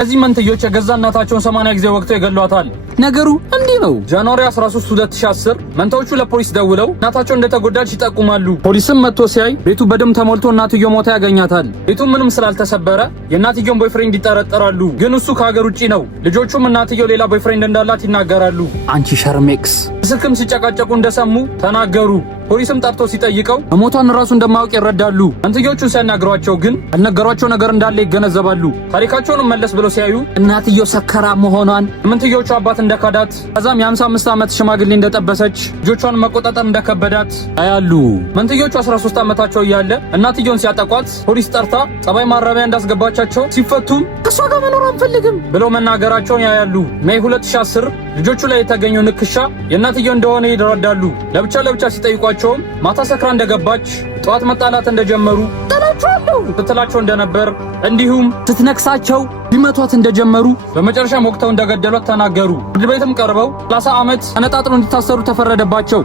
እዚህ መንትዮች የገዛ እናታቸውን 80 ጊዜ ወቅተው ይገሏታል። ነገሩ እንዲህ ነው። ጃንዋሪ 13 2010 መንታዎቹ ለፖሊስ ደውለው እናታቸው እንደተጎዳች ይጠቁማሉ። ፖሊስም መጥቶ ሲያይ ቤቱ በደም ተሞልቶ እናትየው ሞታ ያገኛታል። ቤቱ ምንም ስላልተሰበረ የእናትየውን ቦይፍሬንድ ይጠረጠራሉ። ግን እሱ ከሀገር ውጪ ነው። ልጆቹም እናትየው ሌላ ቦይፍሬንድ እንዳላት ይናገራሉ። አንቺ ሸርሜክስ። ስልክም ሲጨቃጨቁ እንደሰሙ ተናገሩ። ፖሊስም ጠርቶ ሲጠይቀው መሞቷን ራሱ እንደማያውቅ ይረዳሉ። መንትዮቹን ሲያናግሯቸው ግን ያልነገሯቸው ነገር እንዳለ ይገነዘባሉ። ታሪካቸውን መለስ ብለው ሲያዩ እናትየው ሰከራ መሆኗን፣ መንትዮቹ አባት እንደካዳት፣ ከዛም የ55 ዓመት ሽማግሌ እንደጠበሰች፣ ልጆቿን መቆጣጠር እንደከበዳት አያሉ። መንትዮቹ 13 ዓመታቸው እያለ እናትየውን ሲያጠቋት ፖሊስ ጠርታ ጸባይ ማረሚያ እንዳስገባቻቸው ሲፈቱም ከሷ ጋር መኖር አንፈልግም ብለው መናገራቸውን ያያሉ። ሜይ 2010 ልጆቹ ላይ የተገኘው ንክሻ የእናትየው እንደሆነ ይረዳሉ። ለብቻ ለብቻ ሲጠይቋቸውም ማታ ሰክራ እንደገባች፣ ጠዋት መጣላት እንደጀመሩ፣ ጠላቸዋለሁ ስትላቸው እንደነበር እንዲሁም ስትነክሳቸው ሊመቷት እንደጀመሩ፣ በመጨረሻም ወቅተው እንደገደሏት ተናገሩ። ፍርድ ቤትም ቀርበው 30 ዓመት ተነጣጥሎ እንዲታሰሩ ተፈረደባቸው።